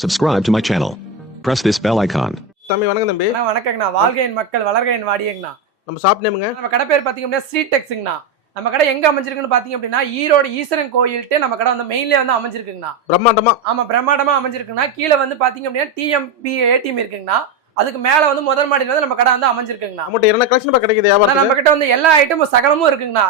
Subscribe to my channel. Press this bell icon. தம்பி வணக்கம் தம்பி. அண்ணா வணக்கங்கண்ணா. வாழ்க என் மக்கள் வளர்க என் வாடியங்கண்ணா. நம்ம ஷாப் நேமுங்க. நம்ம கடை பேர் பாத்தீங்க அப்படின்னா ஸ்ட்ரீட் டெக்ஸுங்கண்ணா நம்ம கடை எங்க அமைஞ்சிருக்குன்னு பாத்தீங்க அப்படின்னா ஈரோடு ஈஸ்வரன் கோயில்கிட்ட நம்ம கடை வந்து மெயின்ல வந்து அமைஞ்சிருக்குங்கண்ணா. பிரம்மாண்டமா. ஆமா பிரம்மாண்டமா அமைஞ்சிருக்குங்கண்ணா. கீழே வந்து பாத்தீங்க அப்படின்னா டிஎம்பி ஏடிஎம் இருக்குங்கண்ணா. அதுக்கு மேல வந்து முதல் மாடியில வந்து நம்ம கடை வந்து அமைஞ்சிருக்குங்கண்ணா. நம்மகிட்ட என்ன கலெக்ஷன் இப்ப கிடைக்குது? ஆனா வியாபாரத்துக்கு நம்ம கிட்ட வந்து எல்லா ஐட்டமும் சகலமும் இருக்குங்கண்ணா.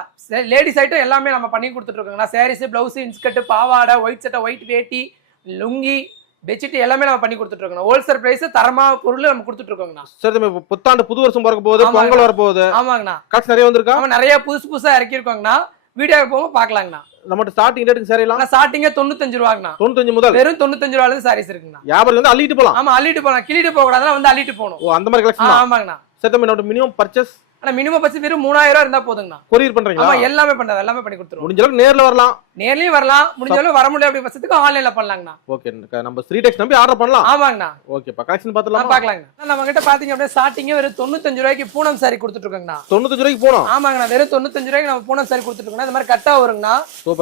லேடிஸ் ஐட்டம் எல்லாமே நம்ம பண்ணி கொடுத்துட்டு இருக்கோங்கண்ணா. சாரீஸ் பிளவுஸ் இன்ஸ்கர்ட் பாவாடை ஒயிட் சட்டை ஒயிட் வேட்டி லுங்கி பெட்ஷீட் எல்லாமே நம்ம பண்ணி கொடுத்துட்டு இருக்கோம் ஹோல்சேல் பிரைஸ் தரமா பொருள் நம்ம கொடுத்துட்டு இருக்கோங்கண்ணா சரி தம்பி புத்தாண்டு புது வருஷம் பிறக்க போகுது. பொங்கல் வர போகுது ஆமாங்கண்ணா. கலெக்ஷன் நிறைய வந்திருக்கா? ஆமா நிறைய புதுசு புதுசா இறக்கியிருக்கோங்கண்ணா. வீடியோ போகும் பாக்கலாங்கண்ணா நம்மகிட்ட ஸ்டார்டிங் ரேட்டுக்கு சரியில்லாம் ஆனா ஸ்டார்டிங்கே தொண்ணூத்தஞ்சு ரூபாங்கண்ணா. தொண்ணூத்தஞ்சு முதல்? வெறும் தொண்ணூத்தஞ்சு இருந்து சாரீஸ் இருக்குங்கண்ணா. வியாபாரம் வந்து அள்ளிட்டு போலாம். ஆமா அள்ளிட்டு போலாம். கிள்ளிட்டு போக கூடாதுன்னா வந்து அள்ளிட்டு போகணும். ஓ அந்த மாதிரி கலெக்ஷன் ஆமாங்கண்ணா. நம்மகிட்ட மினிமம் பர்ச்சேஸ் ஆனா மினிமம் பட்சம் வெறும் மூணாயிரம் ரூபாய் இருந்தா போதுங்கண்ணா. கொரியர் பண்றீங்களா? ஆமா எல்லாமே பண்றது எல்லாமே பண்ணி கொடுத்துருவோம். முடிஞ்ச அளவுக்கு நேர்ல வரலாம். நேர்லயும் வரலாம் முடிஞ்சாலும் வர முடியாது அப்படி பட்சத்துக்கு ஆன்லைன்ல பண்ணலாங்கண்ணா. ஓகே நம்ம ஸ்ரீ டெக்ஸ் நம்பி ஆர்டர் பண்ணலாம். ஆமாங்கண்ணா. ஓகேப்பா கலெக்ஷன் நான் பார்த்துலாம் பாக்கலாங்க நம்ம கிட்ட பாத்தீங்க அப்படின்னா ஸ்டார்டிங்கே வெறும் தொண்ணூத்தஞ்சு ரூபாய்க்கு பூனம் சாரி கொடுத்துட்டு இருக்கோங்கண்ணா தொண்ணூத்தஞ்சு ரூபாய்க்கு போனோம்? ஆமாங்கண்ணா வெறும் தொண்ணூத்தஞ்சு ரூபாய்க்கு நம்ம பூனம் சாரி கொடுத்துட்டு இருக்கோம் இந்த மாதிரி கட்டா வருங்கண்ணா.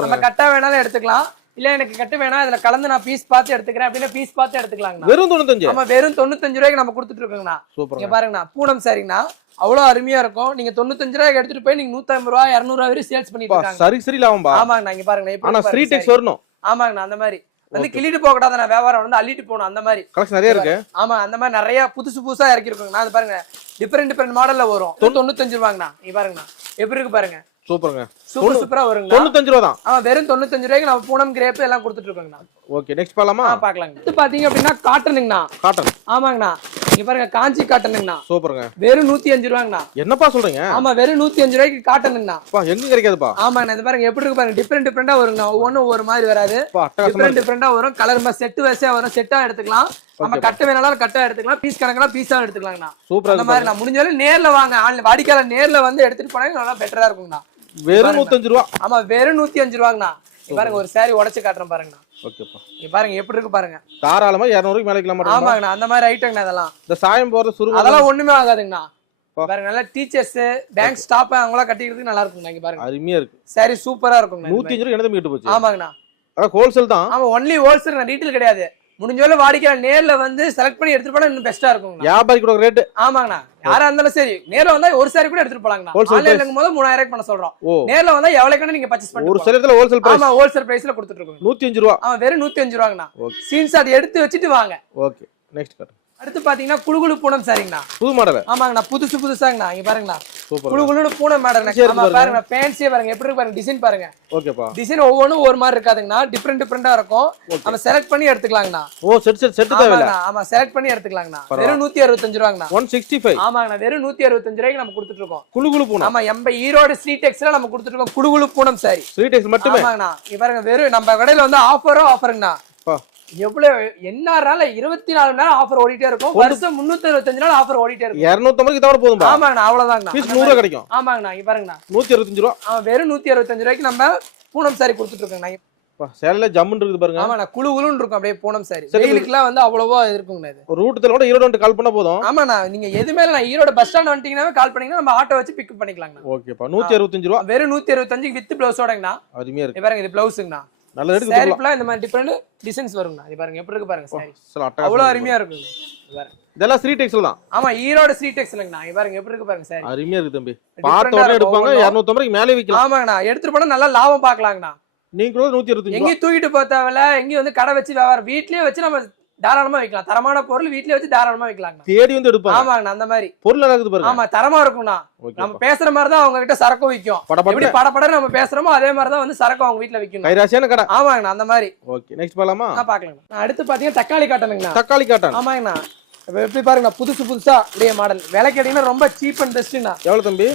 நம்ம கட்டா வேணாலும் எடுத்துக்கலாம். இல்ல எனக்கு கட்டு வேணாம். இதுல கலந்து நான் பீஸ் பார்த்து எடுத்துக்கிறேன் அப்படின்னா பீஸ் பார்த்து எடுத்துக்கலாங்கண்ணா. வெறும் தொண்ணூத்தஞ்சு? ஆமா வெறும் தொண்ணூத்தஞ்சு ரூபாய்க்கு நம்ம கொடுத்துட்டு இருக்கோங்கண்ணா. சூப்பர் பாருங்கண்ணா பூனம் சாரிங்கண்ணா. அவ்வளவு அருமையா இருக்கும். நீங்க தொண்ணூத்தஞ்சு ரூபாய்க்கு எடுத்துட்டு போய் நீங்க நூத்தி ஐம்பது ரூபா இருநூறு ரூபா வரையும் சேல்ஸ் பண்ணிட்டு இருக்காங்க. சரி சரி லாபம்பா. ஆமாங்கண்ணா இங்க பாருங்க ஸ்ரீ டெக்ஸ். வரணும். ஆமாங்கண்ணா அந்த மாதிரி. வந்து கிள்ளிட்டு போக கூடாது நான் வியாபாரம் வந்து அள்ளிட்டு போகணும் அந்த மாதிரி. கலெக்ஷன் நிறைய இருக்கு. ஆமா அந்த மாதிரி நிறைய புதுசு புதுசா இறக்கி இருக்கோங்கண்ணா அது பாருங்க டிஃபரெண்ட் டிஃபரெண்ட் மாடல்ல வரும். தொண்ணூத்தஞ்சு ரூபாங்கண்ணா. இங்க பாருங்கண்ணா. எப்படி இருக்கு பாருங்க. சூப்பருங்க. சூப்பர் சூப்பரா வருங்க தொண்ணூத்தஞ்சு ரூபா தான் ஆமா வெறும் தொண்ணூத்தஞ்சு ரூபாய்க்கு நம்ம பூனம் கிரேப் எல்லாம் கொடுத்துட்டு இருக்கோங்கண்ணா. ஓகே நெக்ஸ்ட் பார்க்கலாமா? ஆ பாக்கலாங்க அடுத்து பாத்தீங்க அப்படின்னா காட்டனுங்கண்ணா காட்டன் ஆமாங்கண்ணா. இங்க பாருங்க காஞ்சி காட்டனுங்கண்ணா சூப்பருங்க. வெறும் நூத்தி அஞ்சு ரூபாங்கண்ணா. என்னப்பா சொல்றீங்க? ஆமா வெறும் நூத்தி அஞ்சு ரூபாய்க்கு காட்டனுங்கண்ணா அப்பா எங்க கிடைக்காதுப்பா? ஆமாங்கண்ணா இது பாருங்க எப்படி இருக்கு பாருங்க டிஃப்ரெண்ட் டிஃப்ரெண்டா வருங்கண்ணா. ஒவ்வொன்றும் ஒவ்வொரு மாதிரி வராது. டிஃப்ரெண்ட். டிஃப்ரெண்டா வரும். கலர் செட்டு வரிசையா வரும். செட்டா எடுத்துக்கலாம். நம்ம. கட்ட வேணாலும் கட்டா எடுத்துக்கலாம். பீஸ் கணக்கெல்லாம் பீஸா எடுத்துக்கலாங்கண்ணா. சூப்பரா அந்த மாதிரி நான் முடிஞ்சாலும் நேர்ல வாங்க. ஆன்லைன் வாடிக்கையாளர் நேர்ல வந்து எடுத்துட்டு போனாங்க நல்லா பெட்டரா இருக்குங்கண்ணா. வெறும் நூத்தஞ்சு ரூபா. ஆமா வெறும் நூத்தி அஞ்சு ரூபாங்கண்ணா பாருங்க ஒரு saree உடைச்சு காட்டுறேன் பாருங்கண்ணா. ஓகேப்பா. பாருங்க எப்படி இருக்கு பாருங்க. தாராளமா இரநூறுக்கு மேல வைக்கலாம் மாட்டோம் ஆமாங்கண்ணா அந்த மாதிரி ஐட்டங்கண்ணா அதெல்லாம். இந்த சாயம் போறது சுருங்க அதெல்லாம் ஒண்ணுமே ஆகாதுங்கண்ணா. பாருங்க நல்லா டீச்சர்ஸ் பேங்க் ஸ்டாப் அவங்களாம் கட்டிக்கிறதுக்கு நல்லா இருக்குங்கண்ணா இங்க பாருங்க. அருமையா இருக்கு. Saree சூப்பரா இருக்குங்கண்ணா நூத்தி அஞ்சு ரூபா மீட்டு போச்சு? ஆமாங்கண்ணா. அதான் ஹோல்சேல் தான். ஆமா ஒன்லி ஹோல்சேல் ரீட்டில் கிடையாது. முடிஞ்சவரை வாடிக்கையாளர் நேர்ல வந்து செலக்ட் பண்ணி எடுத்துட்டு போனா இன்னும் பெஸ்டா இருக்குங்கண்ணா. வியாபாரி கூட ரேட்டு ஆமாங்கண்ணா. யாரா இருந்தாலும் சரி நேர்ல வந்தா ஒரு சாரி கூட எடுத்துட்டு Wholesale ஆன்லைன்ல போது மூணாயிரம் பண்ண சொல்றோம். நேர்ல வந்தா எவ்வளவுக்கு நீங்க பர்ச்சேஸ் ஒரு பண்ணி சில இடத்துல ஹோல்சேல் பிரைஸ் ஆமா ஹோல்சேல் பிரைஸ்ல கொடுத்துட்டு இருக்கோம். நூத்தி அஞ்சு ரூபா. ஆமா வெறும் நூத்தி அஞ்சு ரூபாங்கண்ணா. ஓகே. சீன்ஸ் அதை எடுத்து வச்சுட்டு வாங்க. ஓகே நெக்ஸ்ட் கட் அடுத்து பாத்தீங்கன்னா குழுகுழு பூனம் சாரிங்கண்ணா. புது மாடல் ஆமாங்கண்ணா புதுசு புதுசாங்கண்ணா. இங்க பாருங்கண்ணா. குழுகுழுன்னு பூனம் ஆமா பாருங்க. ஃபேன்சியே பாருங்க. எப்படி இருக்கு பாருங்க? டிசைன் பாருங்க. ஓகேப்பா. டிசைன் ஒவ்வொன்றும் ஒரு மாதிரி இருக்காதுங்கண்ணா. டிஃப்ரெண்ட் டிஃப்ரெண்டா இருக்கும். நம்ம செலக்ட் பண்ணி எடுத்துக்கலாங்கண்ணா. ஓ செட் செட் செட் தேவையில்ல? ஆமா செலக்ட் பண்ணி எடுத்துக்கலாங்கண்ணா. வெறும் நூத்தி அறுபத்தஞ்சு ரூபாங்கண்ணா. ஒன் சிக்ஸ்டி ஃபைவ் ஆமாங்கண்ணா வெறும் நூத்தி அறுபத்தஞ்சு ரூபாய்க்கு நம்ம கொடுத்துட்டு இருக்கோம். குழு குழு பூனா ஆமா எம்ப ஈரோடு ஸ்ட்ரீட் எக்ஸ்ல நம்ம கொடுத்துட்டு இருக்கோம் குழுகுழு பூனம் சாரி ஸ்ரீ டெக்ஸ் மட்டுமே? ஆமாங்கண்ணா. பாருங்க வெறும் நம்ம கடையில வந்து ஆஃபரோ ஆஃபருங்கண்ணா எவ்வளவு என்ன நாள் இருபத்தி நாலு மணி நேரம் ஆஃபர் ஓடிட்டே இருக்கும். வருஷம் முன்னூத்தி அறுபத்தஞ்சு நாள் ஆஃபர் ஓடிட்டே இருக்கும். இரநூத்தம்பதுக்கு தவிர போதும்பா. ஆமாங்கண்ணா அவ்வளவுதாங்கண்ணா. பீஸ் நூறு கிடைக்கும். ஆமாங்கண்ணா இங்க பாருங்கண்ணா. நூத்தி அறுபத்தஞ்சு ரூபா. வெறும் நூத்தி அறுபத்தஞ்சு ரூபாய்க்கு நம்ம பூனம் சாரி கொடுத்துட்டு இருக்கோங்கண்ணா சேலையில ஜம்முன்னு இருக்குது பாருங்க. ஆமாண்ணா குழு குழுன்னு இருக்கும் அப்படியே பூனம் சாரி. வெயிலுக்குலாம் வந்து அவ்வளவா இருக்குங்கண்ணா இது. ஒரு ரூட்டு கூட ஈரோடு கால் பண்ணா போதும். ஆமாண்ணா நீங்க எது மேல நான் ஈரோட பஸ் ஸ்டாண்ட் வந்துட்டீங்கன்னா கால் பண்ணீங்கன்னா நம்ம ஆட்டோ வச்சு பிக்கப் பண்ணிக்கலாங்கண்ணா. ஓகேப்பா நூத்தி அறுபத்தஞ்சு ரூபா. வெறும் நூத்தி அறுபத்தஞ்சு வித் பிளவுஸோடங்கண்ணா அருமையா இருக்கு. பாருங்க இது பிளவுஸுங்கண்ணா நல்ல ரேட்டுக்கு சாரி ஃபுல்லா இந்த மாதிரி டிஃப்ரெண்ட் டிசைன்ஸ் வருங்கண்ணா. இது பாருங்க எப்படி இருக்கு பாருங்க சாரி அவ்வளவு இருக்கு. அருமையா பாருங்க. இதெல்லாம் ஸ்ரீ டெக்ஸ்ல தான். ஆமா ஈரோடு ஸ்ட்ரீட் எக்ஸ்லங்கண்ணா இது பாருங்க எப்படி இருக்கு பாருங்க சாரி அருமையா இருக்கு தம்பி. பார்த்த உடனே எடுப்பாங்க ஒவ்வொன்றும். இரநூத்தம்பதுக்கு மேலே விற்கலாம் ஆமாங்கண்ணா. எடுத்துட்டு போனா நல்லா லாபம் பார்க்கலாங்கண்ணா. நீங்க நூத்தி இருபத்தஞ்சு ரூபா. எங்கேயும் தூக்கிட்டு போக தேவையில்ல. எங்கேயும் வந்து கடை வச்சு வியாபாரம். வீட்லயே வச்சு நம்ம தாராளமா வைக்கலாம். தரமான பொருள் வீட்லயே வச்சு தாராளமா வைக்கலாங்கண்ணா. தேடி வந்து எடுப்பாங்க. ஆமாங்கண்ணா அந்த மாதிரி. பொருள் இருக்குது பாருங்க. ஆமா தரமா இருக்கும்ண்ணா. ஓகே நம்ம பேசுற மாதிரி தான் அவங்க கிட்ட சரக்கும் விற்கும் எப்படி படப்பட நம்ம பேசுறோமோ அதே மாதிரி தான் வந்து சரக்கு அவங்க வீட்ல விற்கணும் கைராசியான கடை. ஆமாங்கண்ணா அந்த மாதிரி. ஓகே நெக்ஸ்ட் பாக்கலாங்கண்ணா நான் அடுத்து பாத்தீங்கன்னா தக்காளி காட்டணுங்கண்ணா. தக்காளி காட்டன். ஆமாங்கண்ணா. எப்படி பாருங்கண்ணா புதுசு புதுசா அப்படியே மாடல் விலை கேட்டீங்கன்னா ரொம்ப சீப் அண்ட் பெஸ்ட்ண்ணா எவ்வளவு தம்பி?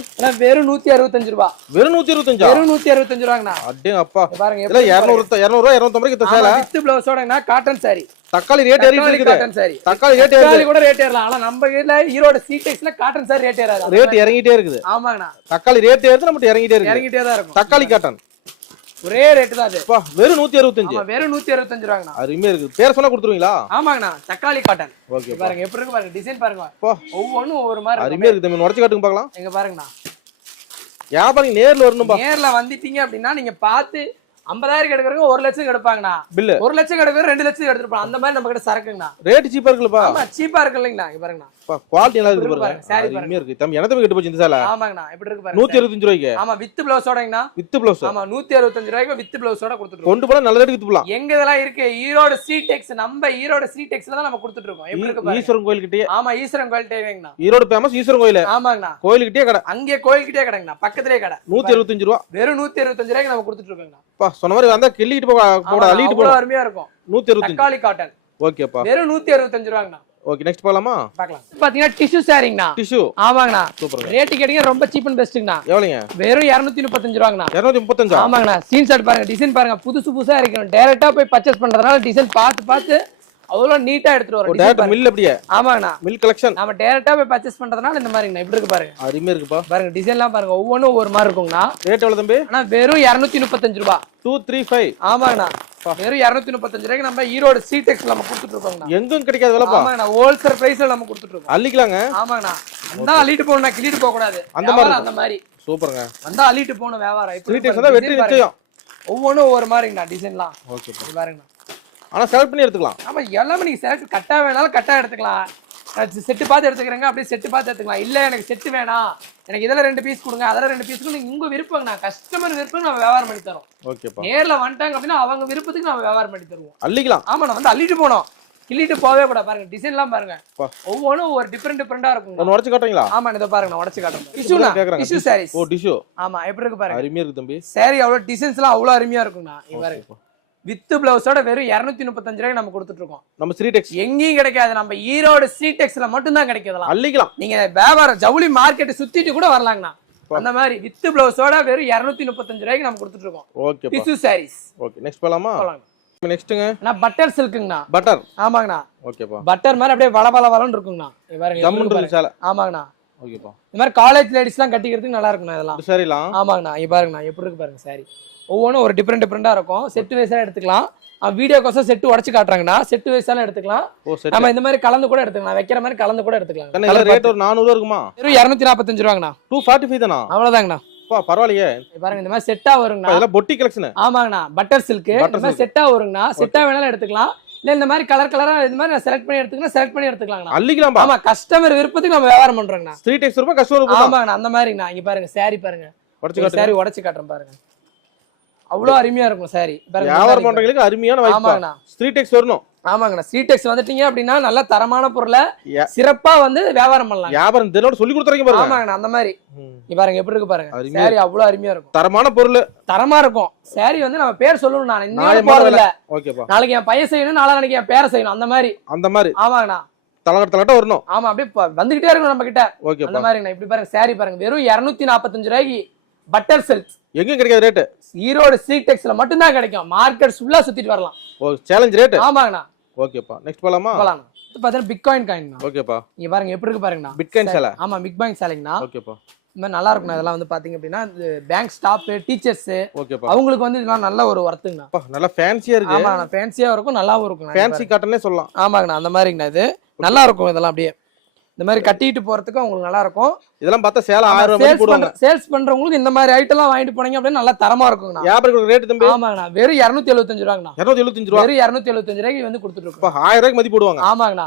வெறும் நூத்தி அறுபத்தஞ்சு ரூபா. வெறும் நூத்தி இருபத்தஞ்சா வெறும் நூத்தி அறுபத்தஞ்சு ரூபாங்கண்ணா. அடே அப்பா பாருங்க இருநூறு இருநூறுவா இருநூத்தம்பதுக்கு இந்த சேலை. வித் பிளவுஸோடங்கண்ணா காட்டன் சாரி தக்காளி ரேட் இருக்குது. காட்டன் சாரி தக்காளி ரேட் தக்காளி கூட ரேட் ஏறலாம். ஆனா நம்ம வீட்ல ஈரோடு சீடெக்ஸ்ல காட்டன் சாரி ரேட் ஏறாது. ரேட் இறங்கிட்டே இருக்குது. ஆமாங்கண்ணா. தக்காளி ரேட் ஏறுது நம்ம இறங்கிட்டே இறங்கிட்டே தான் இருக்கும். தக்காளி காட்டன் ஒரே ரேட் தான் அது. வெறும் நூத்தி அறுபத்தஞ்சு. வெறும் நூத்தி அறுபத்தஞ்சு ரூபாங்கண்ணா. அருமையா இருக்குது பேர் சொன்னா கொடுத்துருவீங்களா? ஆமாங்கண்ணா தக்காளி காட்டன் ஓகே பாருங்க எப்படி இருக்கு பாருங்க டிசைன் பாருங்க ஒவ்வொன்றும் ஒவ்வொரு மாதிரி. அருமையா இருக்குது தம்பி உடச்சு காட்டுங்க பார்க்கலாம். எங்க பாருங்கண்ணா. வியாபாரி நேர்ல வரணும்பா. நேர்ல வந்துட்டீங்க அப்படின்னா நீங்க பார்த்து ஐம்பதாயிரம் எடுக்கிறவங்க ஒரு லட்சம் எடுப்பாங்கண்ணா பில்லு ஒரு லட்சம் எடுக்கிறவங்க ரெண்டு லட்சம் எடுத்துருப்பாங்க அந்த மாதிரி நம்ம கிட்ட சரக்குங்கண்ணா. ரேட் சீப்பா இருக்குல்லப்பா. சீப்பா இருக்கு இல்லைங்கண்ணா இங்க பாருங்கண்ணா. குவாலிட்டி நல்லா இருக்கு பாருங்க, தம்பி தம்பி கெட்டு போச்சு இந்த சேலை ஆமாங்கண்ணா எப்படி இருக்கு பாருங்க ரூபாய்க்கு. ஆமா வித் பிளவுஸோடங்கண்ணா வித் பிளவுஸ் ஆமா நூத்தி அறுபத்தஞ்சு ரூபாய்க்கு வித் பிளவுஸோட கொடுத்துட்டு கொண்டு போனா நல்ல ரேட்டுக்கு வித்து போலாம் எங்க இதெல்லாம் இருக்கு? ஈரோடு சீடெக்ஸ் நம்ம ஈரோடு சீடெக்ஸ்ல தான் நம்ம கொடுத்துட்டு இருக்கோம். எப்படி இருக்கு பாருங்க. ஈஸ்வரன் கோயில் கிட்டே ஆமா ஈஸ்வரன் கோயில் தேவைங்கண்ணா. ஈரோடு ஃபேமஸ் ஈஸ்வரன் கோயில். ஆமாங்கண்ணா. கோயிலுக்கிட்டே கடை. அங்கே கோயில்கிட்டே கடைங்கண்ணா. பக்கத்துலயே கடை. நூத்தி இருபத்தஞ்சு ரூபா. வெறும் நூத்தி அறுபத்தஞ்சு ரூபாய்க்கு நம்ம கொடுத்துட்டு இருக்கோங்கண்ணா. பா சொன்ன மாதிரி வந்தா கிள்ளிட்டு போக போட அள்ளிட்டு போடும் அருமையா இருக்கும். நூத்தி இருபத்தஞ்சு தக்காளி காட்டன் ஓகேப்பா. வெறும் நூத்தி அறுபத்தஞ்சு ரூபாங்கண்ணா. ஓகே நெக்ஸ்ட் போலாமா? பாத்தீங்கன்னா டிஷ்யூ சாரிங்கண்ணா டிஷ்யூ ஆமாங்கண்ணா. சூப்பருங்க ரேட்டு கேட்டீங்க ரொம்ப சீப் அண்ட் பெஸ்ட்டுங்கண்ணா எவ்வளோங்க? வெறும் இரநூத்தி முப்பத்தஞ்சு ரூபாங்கண்ணா. இரநூத்தி முப்பத்தஞ்சா? ஆமாங்கண்ணா. சீன் ஷர்ட் பாருங்க டிசைன் பாருங்க. புதுசு புதுசா இருக்கணும் டேரக்டா போய் பர்ச்சேஸ் பண்றதுனால டிசைன் பார்த்து பார்த்து அவ்வளவு நீட்டா எடுத்துட்டு வரோம் design டேரக்ட். மில் அப்படியே ஆமாங்கண்ணா. மில் கலெக்ஷன் நம்ம டேரக்டா போய் பர்ச்சேஸ் பண்றதுனால இந்த மாதிரிங்கண்ணா. இப்படி இருக்கு பாருங்க. அருமையா இருக்குப்பா. பாருங்க டிசைன்லாம் பாருங்க. ஒவ்வொன்றும் ஒவ்வொரு மாதிரி இருக்குங்கண்ணா. ரேட் எவ்வளவு தம்பி? ஆனா வெறும் இரநூத்தி முப்பத்தஞ்சு ரூபா. டூ த்ரீ ஃபைவ் ஆமாங்கண்ணா. வெறும் இரநூத்தி முப்பத்தஞ்சு ரூபாய்க்கு நம்ம ஈரோடு சீடெக்ஸ் நம்ம கொடுத்துட்டு இருக்கோங்கண்ணா எங்கும் கிடைக்காத விலைப்பா. ஆமாங்கண்ணா ஹோல்சேல் பிரைஸ்ல நம்ம கொடுத்துட்டு இருக்கோம் அள்ளிக்கலாங்க. ஆமாங்கண்ணா. வந்தா அள்ளிட்டு போகணும் கிள்ளிட்டு போக கூடாது. அந்த மாதிரி. அந்த மாதிரி. சூப்பருங்க. வந்தா அள்ளிட்டு போகணும் வியாபாரம். பாருங்க, தான் வெற்றி. நிச்சயம். ஒவ்வொன்றும் ஒவ்வொரு மாதிரிங்கண்ணா டிசைன்லாம் இது பாருங்கண்ணா. ஆனா செலக்ட் பண்ணி எடுத்துக்கலாம். ஆமா எல்லாமே நீங்க செலக்ட் கட்டா வேணாலும் கட்டா எடுத்துக்கலாம். செட்டு பார்த்து எடுத்துக்கிறேங்க. அப்படியே செட்டு பார்த்து எடுத்துக்கலாம். இல்ல எனக்கு செட்டு வேணாம். எனக்கு இதுல ரெண்டு பீஸ் கொடுங்க அதில் ரெண்டு பீஸ் கொடுங்க. உங்க விருப்பங்கண்ணா கஸ்டமர் விருப்பம் நம்ம வியாபாரம் பண்ணி தரோம். ஓகேப்பா நேர்ல வந்துட்டாங்க அப்படின்னா அவங்க விருப்பத்துக்கு நம்ம வியாபாரம் பண்ணி தருவோம். அள்ளிக்கலாம். ஆமா நான் வந்து அள்ளிட்டு போனோம் கிள்ளிட்டு போவே கூட பாருங்க டிசைன்லாம் பாருங்க. ஒவ்வொன்றும் ஒரு டிஃப்ரெண்ட் டிஃப்ரெண்டா இருக்கும் உடச்சு காட்டுறீங்களா? ஆமா இதை பாருங்க நான் உடச்சு காட்டுறேன். டிஷ்யூனா. டிஷ்யூ சாரீஸ் ஓ டிஷ்யூ ஆமா எப்படி இருக்கு பாருங்க. அருமையா இருக்கு தம்பி. சாரி அவ்வளவு டிசைன்ஸ்லாம் அவ்வளவு அருமையா இங்க பாருங்க. வித் பிளவுஸோட வெறும் இரநூத்தி முப்பத்தஞ்சு ரூபாய்க்கு நம்ம கொடுத்துட்டு இருக்கோம். நம்ம ஸ்ரீடெக்ஸ் எங்கேயும் கிடைக்காது. நம்ம ஈரோடு சீடெக்ஸ்ல மட்டும்தான் கிடைக்கிறதெல்லாம் அள்ளிக்கலாம். நீங்க வியாபாரம் ஜவுளி மார்க்கெட் சுத்திட்டு கூட வரலாங்கண்ணா. அந்த மாதிரி வித் பிளவுஸோட வெறும் இரநூத்தி முப்பத்தஞ்சு ரூபாய்க்கு நம்ம கொடுத்துட்டு இருக்கோம். ஓகேப்பா டிஷ்யூ சாரீஸ் ஓகே நெக்ஸ்ட் போலாமா? நெக்ஸ்ட்டுங்க நான் பட்டர் சில்க்குங்கண்ணா பட்டர் ஆமாங்கண்ணா. ஓகேப்பா பட்டர் மாதிரி அப்படியே வள வள வளன்னு இருக்குங்கண்ணா. பாருங்க. ஆமாங்கண்ணா. ஓகேப்பா. இந்த மாதிரி காலேஜ் லேடிஸ்லாம் கட்டிக்கிறதுக்கு நல்லா இருக்குண்ணா இதெல்லாம். இது சரிலாம் ஆமாங்கண்ணா. இங்க பாருங்கண்ணா. எப்படி இருக்கு பாருங்க சாரி ஒவ்வொன்றும் ஒரு டிஃப்ரெண்ட் டிஃப்ரெண்டா இருக்கும். செட்டு வைஸா எடுத்துக்கலாம். வீடியோ கோசம் செட்டு உடச்சு காட்டுறாங்கண்ணா. செட்டு வைஸாலும் எடுத்துக்கலாம். நம்ம இந்த மாதிரி கலந்து கூட எடுத்துக்கலாம். வைக்கிற மாதிரி கலந்து கூட எடுத்துக்கலாம். ரேட் ஒரு நானூறு இருக்குமா? வெறும் இரநூத்தி நாற்பத்தஞ்சு ரூபாங்கண்ணா. டூ ஃபார்ட்டி ஃபைவ் தானா? அவ்வளவுதாங்கண்ணா. பா பரவாயில்லையே. பாருங்க இந்த மாதிரி செட்டா வருங்கண்ணா. பொட்டி கலெக்ஷன் ஆமாங்கண்ணா. Butter silk. செட்டா வருங்கண்ணா. செட்டா வேணாலும் எடுத்துக்கலாம். இல்ல இந்த மாதிரி கலர் கலரா இந்த மாதிரி செலக்ட் பண்ணி எடுத்துக்கலாம் செலக்ட் பண்ணி எடுத்துக்கலாங்கண்ணா. அள்ளிக்கலாம்பா. ஆமா கஸ்டமர் விருப்பத்துக்கு நம்ம வியாபாரம் பண்றோங்கண்ணா. த்ரீ டெக்ஸ் ரூபாய் கஸ்டமர் ஆமாங்கண்ணா அந்த மாதிரிங்கண்ணா. இங்க பாருங்க சாரி பாருங்க. உடச்சு சாரி உடச்சு காட்டுறேன் பாருங்க. அவ்வளவு அருமையா இருக்கும் சாரி வியாபாரம் பண்றவங்களுக்கு அருமையான ஆமாங்கண்ணா. த்ரீ டெக்ஸ் வரணும். ஆமாங்கண்ணா. சீடெக்ஸ் வந்துட்டீங்க அப்படின்னா நல்ல தரமான பொருளை சிறப்பா வந்து வியாபாரம் பண்ணலாம். வியாபாரம் தினோட சொல்லி கொடுத்துறீங்க பாருங்க. ஆமாங்கண்ணா அந்த மாதிரி. இங்க பாருங்க எப்படி இருக்கு பாருங்க. சாரி அவ்வளவு அருமையா இருக்கும். தரமான பொருள். தரமா இருக்கும். சாரி வந்து நம்ம பேர் சொல்லணும் நான் இன்னும் போறது இல்ல ஓகேப்பா. நாளைக்கு என் பையன் செய்யணும் நாளைக்கு என் பேரை செய்யணும் அந்த மாதிரி. அந்த மாதிரி. ஆமாங்கண்ணா. தலகட்ட தலகட்ட வரணும். ஆமா அப்படியே வந்துகிட்டே இருக்கும் நம்ம கிட்ட அந்த ஓகேப்பா மாதிரிங்கண்ணா இப்படி பாருங்க சாரி பாருங்க. வெறும் இருநூத்தி நாற்பத்தஞ்சு ரூபாய்க்கு பட்டர் சில்க் எங்க கிடைக்காத ரேட்டு ஈரோடு சீடெக்ஸ்ல மட்டும்தான் கிடைக்கும். மார்க்கெட் ஃபுல்லா சுத்திட்டு வரலாம். ஓ சேலஞ்ச் ரேட்டு ஆமாங்கண்ணா. ஓகேப்பா. நெக்ஸ்ட் போலாமா? போலாம் இது பாத்தீங்கன்னா பிட்காயின் காயின்ண்ணா ஓகேப்பா. இங்க பாருங்க எப்படி இருக்கு பாருங்கண்ணா. பிட்காயின் சேலை. ஆமா பாயிண்ட் சேலைங்கண்ணா. ஓகேப்பா. இந்த மாதிரி நல்லா இருக்கும் இதெல்லாம் வந்து பாத்தீங்க அப்படின்னா பேங்க் ஸ்டாஃப் டீச்சர்ஸ் ஓகேப்பா. அவங்களுக்கு வந்து இதெல்லாம் நல்ல ஒரு ஒர்த்துங்கண்ணா நல்லா ஃபேன்சியா இருக்கு. ஆமாங்கண்ணா ஃபேன்சியா இருக்கும் நல்லாவும் இருக்கும் ஃபேன்சி காட்டனே சொல்லலாம். ஆமாங்கண்ணா அந்த மாதிரிங்கண்ணா இது. நல்லா இருக்கும் இதெல்லாம் அப்படியே. இந்த மாதிரி கட்டிட்டு போறதுக்கு உங்களுக்கு நல்லா இருக்கும். இதெல்லாம் பார்த்தா சேலை ஆயிரம் சேல்ஸ் பண்ற சேல்ஸ் பண்றவங்களுக்கு இந்த மாதிரி ஐட்டம் எல்லாம் வாங்கிட்டு போனீங்க அப்படின்னா நல்லா தரமா இருக்குங்கண்ணா. வியாபாரம் ரேட்டு தம்பி? ஆமாங்கண்ணா. வெறும் இரநூத்தி எழுபத்தஞ்சு ரூபாங்கண்ணா. இருநூத்தி எழுபத்தஞ்சு ரூபா? வெறும் இரநூத்தி எழுபத்தஞ்சு ரூபாய்க்கு வந்து கொடுத்துட்டு இருக்கோம் ஆயிரம் ரூபாய்க்கு மதிப்பு போடுவாங்க. ஆமாங்கண்ணா.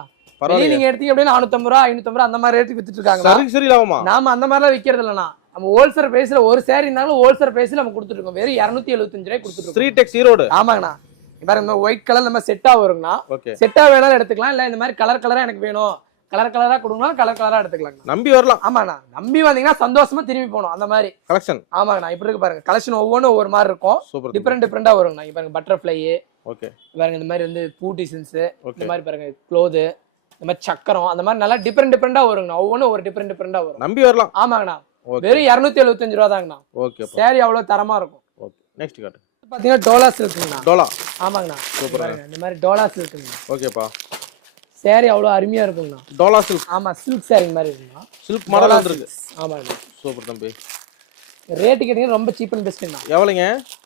நீங்க எடுத்தீங்க அப்படின்னா நானூத்தம்பது ரூபா ஐநூத்தம்பது ரூபா அந்த மாதிரி ரேட்டுக்கு வித்துட்டு இருக்காங்க சரி லாபமா? நாம அந்த மாதிரிலாம் விக்கிறது இல்லைண்ணா நம்ம ஹோல்சேல் பிரைஸ்ல ஒரு சேரீ இருந்தாலும் ஹோல்சேல் பிரைஸ்ல நம்ம கொடுத்துட்டு இருக்கோம் வெறும் இரநூத்தி எழுபத்தஞ்சு ரூபாய் கொடுத்துட்டு த்ரீ இருக்கோம் டெக்ஸ் ஈரோடு ஆமாங்கண்ணா. பாருங்க ஒயிட் கலர் நம்ம செட்டா வருங்கண்ணா. செட்டா வேணாலும் எடுத்துக்கலாம். இல்ல இந்த மாதிரி கலர் கலரா எனக்கு வேணும். கலர் கலரா கொடுங்க கலர் கலரா எடுத்துக்கலாம் நம்பி வரலாம். ஆமாண்ணா நம்பி வந்தீங்கன்னா சந்தோஷமா திரும்பி போகணும் அந்த மாதிரி. கலெக்ஷன் ஆமாங்கண்ணா இப்படி இருக்கு பாருங்க கலெக்ஷன் ஒவ்வொன்றும் ஒவ்வொரு மாதிரி இருக்கும். சூப்பர் டிஃப்ரெண்ட் டிஃப்ரெண்டா வருங்கண்ணா. இங்க பாருங்க பட்டர்ஃப்ளை ஓகே பாருங்க இந்த மாதிரி வந்து பூ டிசைன்ஸ் இந்த ஓகே மாதிரி பாருங்க க்ளோது இந்த மாதிரி சக்கரம் அந்த மாதிரி நல்லா டிஃப்ரெண்ட் டிஃப்ரெண்டா வருங்கண்ணா. ஒவ்வொன்றும் ஒரு டிஃப்ரெண்ட் டிஃப்ரெண்டா வரும். நம்பி வரலாம். ஆமாங்கண்ணா. ஓகே வெறும் இரநூத்தி எழுபத்தஞ்சு ரூபா தாங்கண்ணா. ஓகேப்பா சேரீ அவ்வளவு தரமா இருக்கும். ஓகே நெக்ஸ்ட் காட்டு பாத்தீங்கன்னா டோலாஸ் இருக்குங்கண்ணா. டோலா ஆமாங்கண்ணா. சூப்பர் இந்த மாதிரி டோலாஸ் இருக்குங்கண்ணா. ஓகேப்பா சேரீ அவ்வளவு அருமையா இருக்குங்கண்ணா டோலா சில்க் ஆமா சில்க் சேரீ மாதிரி இருக்குங்கண்ணா சில்க் மாடல் டோலா வந்துருக்கு. ஆமாங்கண்ணா சூப்பர் தம்பி. ரேட்டு கேட்டீங்கன்னா ரொம்ப சீப் அண்ட் பெஸ்ட்டுங்கண்ணா எவ்வளோங்க?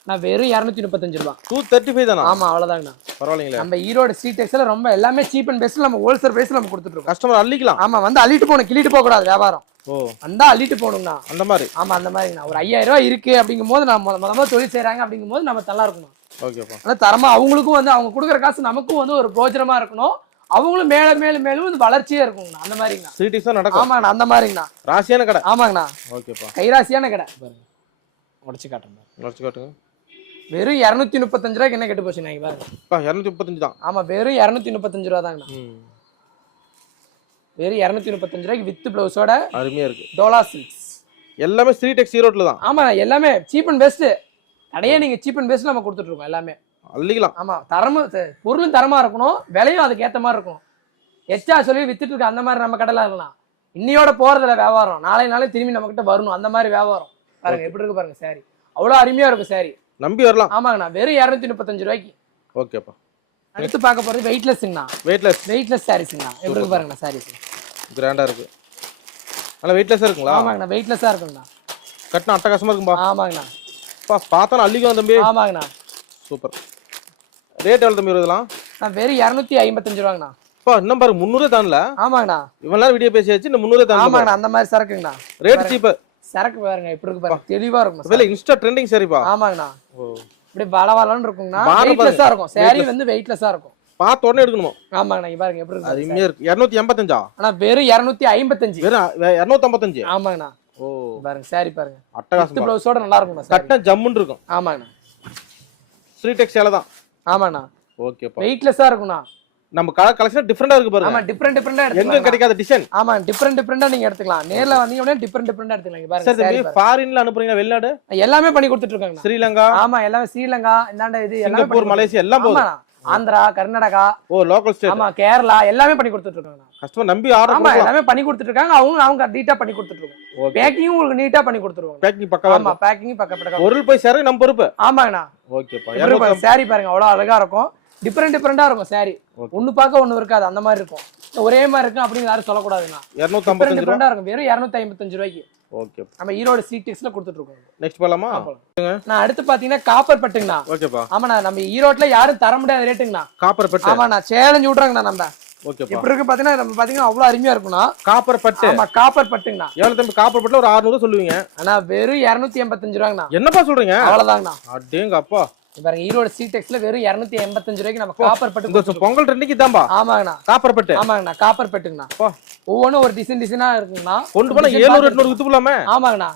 நான் வெறும் இரநூத்தி முப்பத்தஞ்சு ரூபா. டூ தேர்ட்டி ஃபைவ் தானா? ஆமா அவ்வளவுதாங்கண்ணா பரவாயில்லைங்களே. நம்ம ஈரோடு ஸ்ட்ரீட் ரொம்ப எல்லாமே சீப் அண்ட் பெஸ்ட் நம்ம ஹோல்சேல் பிரைஸ்ல நம்ம கொடுத்துட்டு இருக்கோம் கஸ்டமர் அள்ளிக்கலாம். ஆமா வந்து அள்ளிட்டு போகணும் கிள்ளிட்டு போக கூடாது வியாபாரம். ஓ. வந்தா அள்ளிட்டு போகணுங்கண்ணா அந்த மாதிரி. ஆமா அந்த மாதிரிங்கண்ணா ஒரு ஐயாயிரம் ரூபாய் இருக்கு அப்படிங்கும் போது நம்ம முத முத தொழில் செய்றாங்க அப்படிங்கும் போது நம்ம நல்லா இருக்கணும். ஓகேப்பா ஆனா தரமா அவங்களுக்கும் வந்து அவங்க கொடுக்குற காசு நமக்கும் வந்து ஒரு பிரோஜனமா இருக்கணும். அவங்களும் மேல மேலும் மேலும் வந்து வளர்ச்சியா இருக்குங்கண்ணா. அந்த மாதிரிங்கண்ணா. சிட்டிஸ் நடக்கும். ஆமாங்கண்ணா அந்த மாதிரிங்கண்ணா. ராசியான கடை. ஆமாங்கண்ணா. ஓகேப்பா. கைராசியான கடை. பாருங்க. உடச்சு காட்டுறேன் பாருங்க. உடச்சு காட்டுங்க. வெறும் இரநூத்தி முப்பத்தஞ்சு ரூபாய்க்கு என்ன கெட்டு போச்சு நீங்க பாருங்க. இரநூத்தி முப்பத்தஞ்சு தான். ஆமா வெறும் இரநூத்தி முப்பத்தஞ்சு ரூபா தாங்கண்ணா. ம். வெறும் இரநூத்தி முப்பத்தஞ்சு ரூபாய்க்கு வித் பிளவுஸோட அருமையா இருக்கு. டோலா சில்க்ஸ் எல்லாமே ஸ்ட்ரீட் எக்ஸ் ஈரோட்ல தான். ஆமா எல்லாமே சீப் அண்ட் பெஸ்ட் கடையே நீங்க சீப் அண்ட் பெஸ்ட் நம்ம கொடுத்துட்டு இருக்கோம் எல்லாமே. அள்ளிக்கலாம். ஆமா தரமும் த- பொருளும் தரமா இருக்கணும் விலையும் அதுக்கு ஏத்த மாதிரி இருக்கணும். எச்சா சொல்லி வித்துட்டு இருக்க அந்த மாதிரி நம்ம கடையில இருக்கலாம். இன்னையோட போறதுல வியாபாரம். நாளை நாளை திரும்பி நம்ம கிட்ட வரணும் அந்த மாதிரி வியாபாரம். பாருங்க எப்படி இருக்கு பாருங்க சாரி அவ்வளவு அருமையா இருக்கும் சாரி நம்பி வரலாம். ஆமாங்கண்ணா வெறும் இரநூத்தி முப்பத்தஞ்சு ரூபாய்க்கு. ஓகேப்பா அடுத்து பார்க்க போறது வெயிட்லெஸ்ங்கண்ணா வெயிட்லெஸ் வெயிட்லெஸ் சாரீஸ்ங்கண்ணா எப்படி இருக்கு பாருங்கண்ணா சாரீஸ் கிராண்டா இருக்கு. நல்லா வெயிட்லெஸ்ஸா இருக்குங்களா? ஆமாங்கண்ணா வெயிட்லெஸ்ஸா இருக்குங்கண்ணா. கட்டினா அட்டகாசமா இருக்கும்பா. ஆமாங்கண்ணா. பா பார்த்தா அள்ளிக்கும் தம்பி. ஆமாங்கண்ணா. சூப்பர் ரேட் எவ்வளவு தம்பி இதெல்லாம் நான் வெறும் இரநூத்தி ஐம்பத்தஞ்சு ரூபாங்கண்ணா. பா இன்னும் பாரு முந்நூறு தானல ஆமாங்கண்ணா. இவ்வளவு நேரம் வீடியோ பேசியாச்சு இந்த முந்நூறு தானல ஆமாங்கண்ணா அந்த மாதிரி சரக்குங்கண்ணா. ரேட் சீப்பு சரக்கு பாருங்க எப்படி இருக்கு பாருங்க. தெளிவா இருக்கும் விலை இன்ஸ்டா ட்ரெண்டிங் சரிப்பா ஆமாங்கண்ணா. இப்படி பல பலன்னு இருக்குங்கண்ணா பாரு வெயிட்லெஸ்ஸா இருக்கும். சாரி. வந்து வெயிட்லெஸ்ஸா இருக்கும். பார்த்த உடனே எடுக்கணுமா? ஆமாங்கண்ணா பாருங்க எப்படி இருக்கு அருமையா இருக்கு. இரநூத்தி எண்பத்தஞ்சா ஆனா வெறும் இரநூத்தி ஐம்பத்தஞ்சு. வெறும் இரநூத்தி ஐம்பத்தஞ்சு? ஆமாங்கண்ணா. ஓ. பாருங்க சாரி பாருங்க. அட்டகாசம் பிளவுஸோட நல்லா இருக்கும்ண்ணா சாரி கட்டினா ஜம்முன்னு இருக்கும். ஆமாங்கண்ணா. ஸ்ட்ரீட் எக்ஸ் சேலை தான். ஆமாண்ணா. ஓகேப்பா வெயிட்லெஸ்ஸா இருக்கும்ண்ணா. நம்ம கலர் கலெக்ஷன் டிஃப்ரெண்டா இருக்கு ஆமா பாருங்க டிஃப்ரெண்ட் டிஃப்ரெண்டா எங்க கிடைக்காத டிசைன் ஆமா டிஃப்ரெண்ட் டிஃப்ரெண்டா நீங்க எடுத்துக்கலாம். நேர்ல வந்தீங்க அப்படின்னா டிஃப்ரெண்ட் டிஃப்ரெண்டா எடுத்துக்கலாம். இங்க சார் பாருங்க தம்பி பாருங்க. ஃபாரின்ல அனுப்புறீங்க வெளிநாடு? எல்லாமே பண்ணி கொடுத்துட்டு இருக்காங்கண்ணா. ஸ்ரீலங்கா? ஆமா எல்லாமே ஸ்ரீலங்கா இந்தாண்ட இது எல்லாமே மலேசியா எல்லாம் போகுது. ஆந்திரா கர்நாடகா ஓ லோக்கல் ஸ்டேட் ஆமா கேரளா எல்லாமே பண்ணி கொடுத்துட்டு இருக்காங்க கஸ்டமர் நம்பி ஆர்டர் ஆமா எல்லாமே பண்ணி கொடுத்துட்டு இருக்காங்க அவங்க அவங்க நீட்டா பண்ணி கொடுத்துட்டு இருக்காங்க ஓகே பேக்கிங்கும் உங்களுக்கு நீட்டா பண்ணி கொடுத்துருவாங்க. பேக்கிங் பக்கவா ஆமா பேக்கிங் பக்கப்பட்ட பொருள் போய் சேர நம்ம பொறுப்பு. ஆமாங்கண்ணா. ஓகேப்பா சாரி பாருங்க அவ்வளவு அழகா இருக்கும். டிஃப்ரெண்ட் டிஃப்ரெண்டா இருக்கும் சாரி. ஒண்ணு பார்க்க ஒண்ணு இருக்காது அந்த மாதிரி இருக்கும். ஒரே மாதிரி இருக்கும் அப்படின்னு யாரும் சொல்லக்கூடாதுண்ணா. இரநூத்தி ஐம்பத்தஞ்சு இருக்கும். வெறும் இரநூத்தி ஐம்பத்தஞ்சு ரூபாய்க்கு. ஓகே. நம்ம ஈரோடு சிடிஎக்ஸ்ல கொடுத்துட்டு இருக்கோம் நெக்ஸ்ட் போலாமா? நான் அடுத்து பாத்தீங்கன்னா காப்பர் பட்டுங்கண்ணா. ஓகேப்பா. ஆமாண்ணா நம்ம ஈரோட்ல யாரும் தர முடியாத ரேட்டுங்கண்ணா. காப்பர் பட்டு. ஆமாண்ணா சேலஞ்சு விட்றாங்கண்ணா நம்ம. இப்படி இருக்கு பாத்தீங்கன்னா நம்ம பாத்தீங்கன்னா அவ்வளவு அருமையா இருக்கும்ண்ணா. காப்பர் பட்டு. ஆமா காப்பர் பட்டுங்கண்ணா. எவ்வளவு தம்பி காப்பர் பட்டுல ஒரு 600 சொல்லுவீங்க. ஆனா வெறும் இருநூத்தி எண்பத்தஞ்சு ரூபாங்கண்ணா. என்னப்பா சொல்றீங்க? அவ்வளவுதாங்கண்ணா. அடேங்க அப்பா பாருங்க ஈரோடு சிடெக்ஸ்ல வெறும் இருநூத்தி எண்பத்தஞ்சு ரூபாய்க்கு நம்ம காப்பர் பட்டு பொங்கல் ரெண்டுக்கு தான்பா ஆமாங்கண்ணா. காப்பர் பட்டு? ஆமாங்கண்ணா காப்பர் பட்டுங்கண்ணா. ஒவ்வொன்றும் ஒரு டிசைன் டிசைனா இருக்குங்கண்ணா. கொண்டு போனா ஏழுநூறு எட்நூறு வித்து போலாமே ஆமாங்கண்ணா.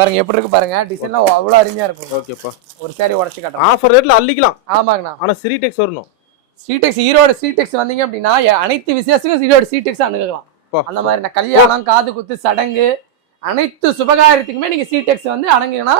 பாருங்க எப்படி இருக்கு பாருங்க டிசைன்லாம் அவ்வளவு அருமையா இருக்கும். ஓகேப்பா. ஒரு சாரி உடச்சு காட்டுறேன் ஆஃபர் ரேட்ல அள்ளிக்கலாம். ஆமாங்கண்ணா. ஆனா சிரி டெக்ஸ் வரணும். சிடெக்ஸ் ஈரோடு சிடெக்ஸ் வந்தீங்க அப்படின்னா அனைத்து விசேஷத்துக்கும் ஈரோடு சிடெக்ஸ் அணுகலாம். அந்த மாதிரி கல்யாணம் காது குத்து சடங்கு அனைத்து சுபகாரியத்துக்குமே நீங்க சிடெக்ஸ் வந்து அணுகுங்கன்னா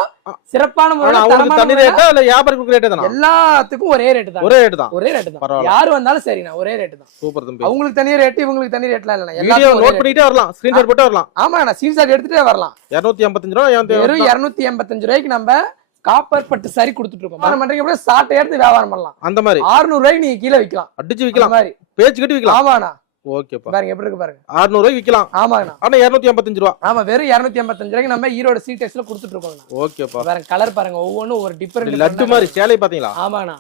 சிறப்பான முறையில் இல்ல தானா? எல்லாத்துக்கும் ஒரே ரேட்டு தான். ஒரே ரேட்டு தான். ஒரே ரேட்டு தான். யாரு வந்தாலும் சரிண்ணா ஒரே ரேட்டு தான். சூப்பர் தம்பி. அவங்களுக்கு தனி ரேட்டு இவங்களுக்கு தனி ரேட்லாம் எல்லாத்துக்கும் ஒரே நோட். பண்ணிட்டே வரலாம். ஸ்கிரீன்ஷாட் போட்டு வரலாம். ஆமா நான் சீன்சாட் எடுத்துட்டே வரலாம். இருநூத்தி ஐம்பத்தஞ்சு ரூபா என் தேவை. வெறும் இருநூத்தி எண்பத்தஞ்சு ரூபாய்க்கு நம்ம காப்பர் பட்டு சரி கொடுத்துட்டு இருக்கோம் வியாபாரம் பண்றீங்க அப்படியே சாட்டை எடுத்து வியாபாரம் பண்ணலாம். அந்த மாதிரி. 600 ரூபாய்க்கு நீங்க கீழே விற்கலாம் அடிச்சு விக்கலாம். மாதிரி. பேச்சு கட்டி விக்கலாம். ஆமாண்ணா. ஓகேப்பா. பாருங்க எப்படி இருக்கு பாருங்க. 600 ரூபாய்க்கு விக்கலாம். ஆமாங்கண்ணா. ஆனா இருநூத்தி ஐம்பத்தஞ்சு ரூபா. ஆமா வெறும் இருநூத்தி எண்பத்தஞ்சு ரூபாய்க்கு நம்ம ஈரோடு சீடெக்ஸ்ல கொடுத்துட்டு இருக்கோம்ண்ணா. ஓகேப்பா. பாருங்க கலர் பாருங்க ஒவ்வொன்றும் ஒரு டிஃபரெண்ட் லட்டு மாதிரி சேலை பாத்தீங்களா? ஆமாண்ணா.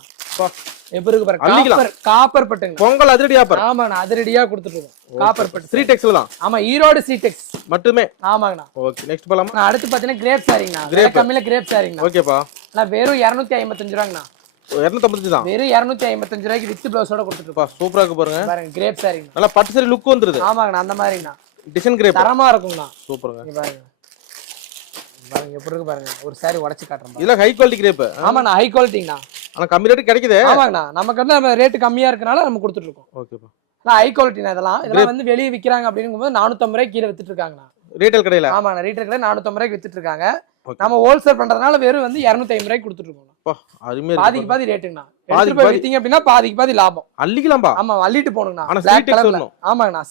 எப்படி இருக்கு பாருங்க. காப்பர் பட்டுங்க. பொங்கல் அதிரடி ஆஃபர். ஆமாண்ணா அதிரடியா கொடுத்துட்டு இருக்கோம். காப்பர் பட்டு. த்ரீ டெக்ஸ்ல தான் ஆமா ஈரோடு சீடெக்ஸ் மட்டுமே? ஆமாங்கண்ணா. ஓகே நெக்ஸ்ட் போலாமா? அடுத்து பாத்தீங்கன்னா கிரேப் சாரிங்கண்ணா. விலை கம்மியில கிரேப் சாரிங்கண்ணா ஓகேப்பா. நான் வெறும் இரநூத்தி ஐம்பத்தஞ்சு ரூபாங்கண்ணா. இருநூத்தி ஐம்பத்தஞ்சு தான். வெறும் இரநூத்தி ஐம்பத்தஞ்சு ரூபாய்க்கு வித் பிளவுஸோட அப்பா சூப்பரா இருக்கு பாருங்க. பாருங்க கிரேப் சாரிங்கண்ணா நல்லா பட்டு சரி லுக் வந்துருது. ஆமாங்கண்ணா அந்த மாதிரிங்கண்ணா. டிசைன் கிரேப் தரமா இருக்குங்கண்ணா. சூப்பருங்க பாருங்க. பாருங்க எப்படி இருக்கு பாருங்க. ஒரு சாரி உடச்சு காட்டுறேன். இதெல்லாம் ஹை குவாலிட்டி கிரேப் ஆமாண்ணா ஹை குவாலிட்டிங்கண்ணா ஆனா கம்மி ரேட்டு கிடைக்குது. ஆமாங்கண்ணா நமக்கு வந்து நம்ம ரேட்டு கம்மியா இருக்கனால நம்ம கொடுத்துட்டு இருக்கோம். ஓகேப்பா ஹை குவாலிட்டினா இதெல்லாம். இதெல்லாம் வந்து வெளியே விக்கிறாங்க அப்படிங்கும்போது நானூத்தம்பது ரூபாய்க்கு கீழே வித்துட்டு இருக்காங்கண்ணா. ரீட்டைல் கடையில? ஆமாண்ணா ரீட்டர் கடை நானூத்தம்பது ரூபாய்க்கு வித்துட்டு இருக்காங்க. நம்ம ஹோல்சேல் பண்றதுனால வெறும் வந்து இரநூத்தி ஐம்பது ரூபாய்க்கு கொடுத்துட்டு இருக்கோம் அருமையா பாதிக்கு பாதி ரேட்டுங்கண்ணா பாதிக்கு எடுத்துட்டு போய் பாதி. வித்தீங்க அப்படின்னா பாதிக்கு பாதி லாபம். அள்ளிக்கலாம்பா? ஆமா அள்ளிட்டு போகணுங்கண்ணா. ஆனா. வரணும். ஆமாங்கண்ணா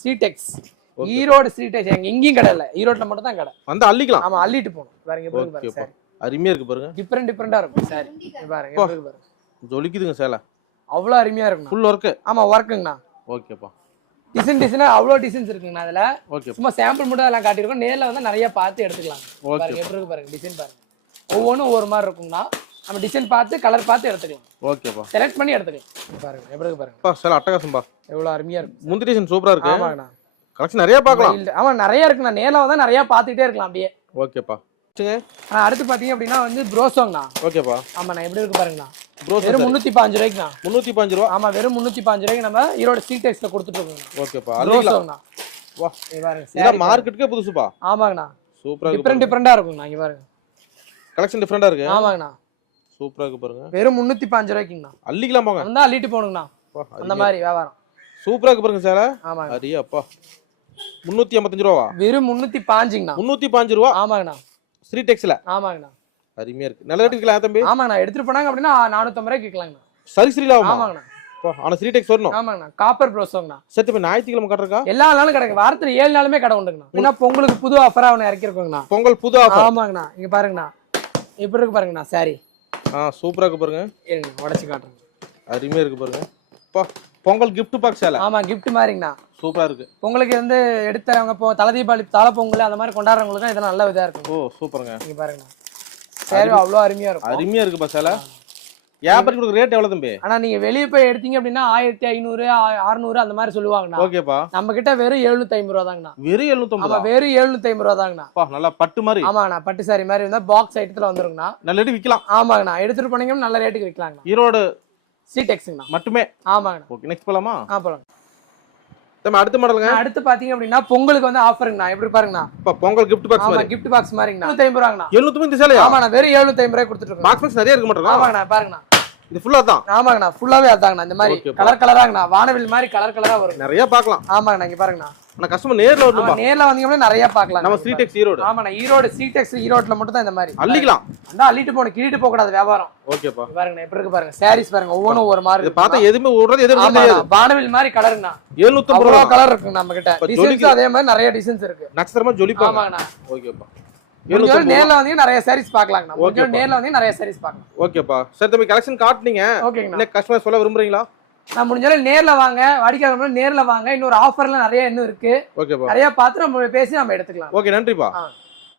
Okay. ஈரோடு ஸ்ட்ரீடெக்ஸ் எங்க எங்கேயும் கடை இல்ல. ஈரோட்ல மட்டும் தான் கடை. வந்து அள்ளிக்கலாம். ஆமா அள்ளிட்டு போகணும். ஓகேப்பா சாரி அருமையா இருக்கு பாருங்க. டிஃப்ரெண்ட் டிஃப்ரெண்டா இருக்கும். சாரி பாருங்க ஜொலிக்குதுங்க சேலை. அவ்வளவு அருமையா இருக்குண்ணா. ஃபுல் ஒர்க்கு ஆமா ஒர்க்குங்கண்ணா ஓகேப்பா டிசைன் டிசைனா அவ்வளோ டிசைன்ஸ் இருக்குங்கண்ணா அதுல. ஓகே சும்மா சாம்பிள் மட்டும் அதெல்லாம் காட்டியிருக்கோம். நேர்ல வந்து நிறைய பார்த்து எடுத்துக்கலாம். பாருங்க எப்படி இருக்கு பாருங்க டிசைன் பாருங்க. ஒவ்வொன்றும் ஒவ்வொரு மாதிரி இருக்குங்கண்ணா. நம்ம டிசைன் பார்த்து கலர் பார்த்து எடுத்துக்கலாம். ஓகேப்பா. செலக்ட் பண்ணி எடுத்துக்கலாம். பாருங்க எப்படி இருக்கு பாருங்க. அப்பா சேலை அட்டகாசம்பா எவ்வளவு அருமையா இருக்கு முந்திரி டிசைன் சூப்பரா இருக்கு. ஆமாங்கண்ணா. கலெக்ஷன் நிறைய பார்க்கலாம். இல்ல, ஆமா நிறைய இருக்குண்ணா. நேர்ல வந்தா நிறைய பாத்துக்கிட்டே இருக்கலாம் அப்படியே. ஓகேப்பா. ஆனா அடுத்து பாத்தீங்க அப்படின்னா வந்து ப்ரோசோங்கண்ணா ஓகேப்பா. ஆமாண்ணா எப்படி இருக்கு பாருங்கண்ணா. வெறும் முன்னூத்தி பாஞ்சு ரூபாய்க்குண்ணா. பாஞ்சு ரூபா. ஆமா வெறும் முன்னூத்தி பாஞ்சு ரூபாய்க்கு நம்ம ஈரோட சீடெக்ஸ்ல கொடுத்துட்டு இருக்கோம் ஓகேப்பா. ப்ரோசோங்கண்ணா வா. பாருங்க மார்க்கெட்டுக்கே புதுசுப்பா. ஆமாங்கண்ணா. சூப்பரா டிஃப்ரெண்ட் டிஃப்ரெண்டா இருக்குங்கண்ணா இங்க பாருங்க. கலெக்ஷன் டிஃப்ரெண்டா இருக்கு. ஆமாங்கண்ணா. சூப்பரா இருக்கு பாருங்க. வெறும் முன்னூத்தி பாஞ்சு ரூபாய்க்குங்கண்ணா. அள்ளிக்கலாம் போங்க. வந்தா அள்ளிட்டு போகணுங்கண்ணா. அந்த மாதிரி வியாபாரம். சூப்பரா இருக்கு பாருங்க சேலை. ஆமாங்க. அரியா அப்பா முந்நூற்றி ஐம்பத்தஞ்சு ரூபாவா? வெறும் முன்னூத்தி பாஞ்சுங்கண்ணா முந்நூற்றி பாஞ்சு ரூபா? ஆமாங்கண்ணா. ஸ்ரீ டெக்ஸ்ல ஆமாங்கண்ணா. அருமையா இருக்கு. நல்ல ரேட்டு விற்கலாம் தம்பி? ஆமாங்கண்ணா. எடுத்துட்டு போனாங்க அப்படின்னா நானூத்தம்பது ரூபாய்க்கு விற்கலாங்கண்ணா. சரி ஸ்ரீல ஆமாங்கண்ணா. ஆனா ஸ்ரீ டெக்ஸ் வரணும். ஆமாங்கண்ணா. காப்பர் ப்ரோசோங்கண்ணா சரி தம்பி ஞாயிற்றுக்கிழமை கட்டுறக்கா எல்லா நாளும் கிடக்கு வாரத்துல ஏழு நாளுமே கடை உண்டுங்கண்ணா. ஏன்னா பொங்கலுக்கு புது ஆஃபரா அவனை இறக்கிருக்கோங்கண்ணா. பொங்கல் புது ஆஃபர் ஆமாங்கண்ணா. இங்க பாருங்கண்ணா. எப்படி இருக்கு பாருங்கண்ணா? சாரி. ஆ சூப்பரா இருக்கு பாருங்க. இருங்க உடச்சு காட்டுறேன். அருமையா இருக்கு பாருங்க. அப்பா பொங்கல் gift பாக்ஸ் சேலை. ஆமா gift மாதிரிங்கண்ணா. சூப்பரா இருக்கு. பொங்கலுக்கு வந்து எடுத்தவங்க இப்போ தலை தீபாவளி தலை பொங்கல் அந்த மாதிரி கொண்டாடுறவங்களுக்கு தான் இதெல்லாம் நல்ல இதா இருக்கும். ஓ சூப்பருங்க. இங்க பாருங்கண்ணா. சேரி அவ்வளோ அருமையா இருக்கும். அருமையா இருக்குப்பா சேலை. வியாபாரி கொடுக்குற? ரேட் எவ்வளவு தம்பி? ஆனா நீங்க வெளியே போய் எடுத்தீங்க அப்படின்னா ஆயிரத்தி ஐநூறு அறுநூறு அந்த மாதிரி சொல்லுவாங்கண்ணா. ஓகேப்பா. நம்ம கிட்ட வெறும் எழுநூத்தி ஐம்பது ரூபா தாங்கண்ணா. வெறும் ஆமா எழுநூத்தம்பது வெறும் எழுநூத்தி ஐம்பது ரூபா தாங்கண்ணா. நல்லா பட்டு மாதிரி. ஆமாங்கண்ணா பட்டு சாரி மாதிரி இருந்தா பாக்ஸ் ஐட்டத்துல வந்துருங்கண்ணா. நல்ல ரேட்டு விற்கலாம் ஆமாங்கண்ணா எடுத்துட்டு போனீங்கன்னா நல்ல ரேட்டுக்கு விற்கலாங்கண்ணா ஈரோடு சீடெக்ஸுங்கண்ணா மட்டுமே? ஆமாங்கண்ணா. ஓகே நெக்ஸ்ட் போலாமா? ஆ போலாம் நம்ம அடுத்த மாடலுங்க அடுத்து பாத்தீங்க அப்படின்னா பொங்கலுக்கு வந்து ஆஃபருங்கண்ணா எப்படி பாருங்கண்ணா? இப்ப பொங்கல் gift பாக்ஸ் மாதிரி. gift பாக்ஸ் மாதிரிங்கண்ணா. எழுநூத்தி ஐம்பது ரூபாங்கண்ணா. எழுநூத்தி இந்த சேலையா ஆமாண்ணா வெறும் எழுநூத்தி ஐம்பது ரூபாய் கொடுத்துட்டு இருக்கோம். பாக்ஸ் நிறைய இருக்க மாட்டேங்க ஆமாங்கண்ணா பாருங்கண்ணா. இது ஃபுல்லா தான். ஆமாங்கண்ணா ஃபுல்லாவே அதாங்கண்ணா இந்த மாதிரி கலர் கலராங்கண்ணா வானவில் மாதிரி கலர் கலரா வரும். நிறைய பார்க்கலாம். ஆமாங்கண்ணா இங்க பாருங்கண்ணா. ஆனா கஸ்டமர் நேர்ல ஆமா, வரணும்பா நேர்ல வந்தீங்கன்னா நிறைய பார்க்கலாம் நம்ம ஸ்ரீ டெக்ஸ் ஈரோடு ஆமாண்ணா ஈரோடு சீடெக்ஸ் ஈரோட்ல மட்டும் தான் இந்த மாதிரி. அள்ளிக்கலாம். அந்த அள்ளிட்டு போகணும் கிழிட்டு போக கூடாது வியாபாரம். ஓகேப்பா பாருங்கண்ணா எப்படி இருக்கு பாருங்க சாரீஸ் பாருங்க ஒவ்வொன்றும் ஒரு மாதிரி. பார்த்தா எதுவுமே விடுறது எதுவும் தெரியாது. வானவில் மாதிரி கலருங்கண்ணா எழுநூத்தம்பது அவ்வளோ ரூபா கலர் இருக்கு நம்ம கிட்ட டிசைன்ஸ். அதே மாதிரி நிறைய டிசைன்ஸ் இருக்கு. நட்சத்திரமா ஜொலிப்பாங்க. ஆமாங்கண்ணா. ஓகேப்பா நேர்ல வந்தீங்கன்னா நிறைய சாரீஸ் Okay, முடிஞ்சாலும் நேர்ல வந்தீங்கன்னா நிறைய சாரீஸ் பார்க்கலாம். ஓகேப்பா. சரி தம்பி கலெக்ஷன் காட்டுனீங்க. என்ன கஸ்டமர் சொல்ல விரும்புறீங்களா? நான் முடிஞ்சாலும் நேர்ல வாங்க வாடிக்கையாளர் நேர்ல வாங்க. இன்னொரு ஆஃபர்ல நிறைய இன்னும் இருக்கு. நிறைய பார்த்து நம்ம பேசி நம்ம எடுத்துக்கலாம். ஓகே நன்றிப்பா.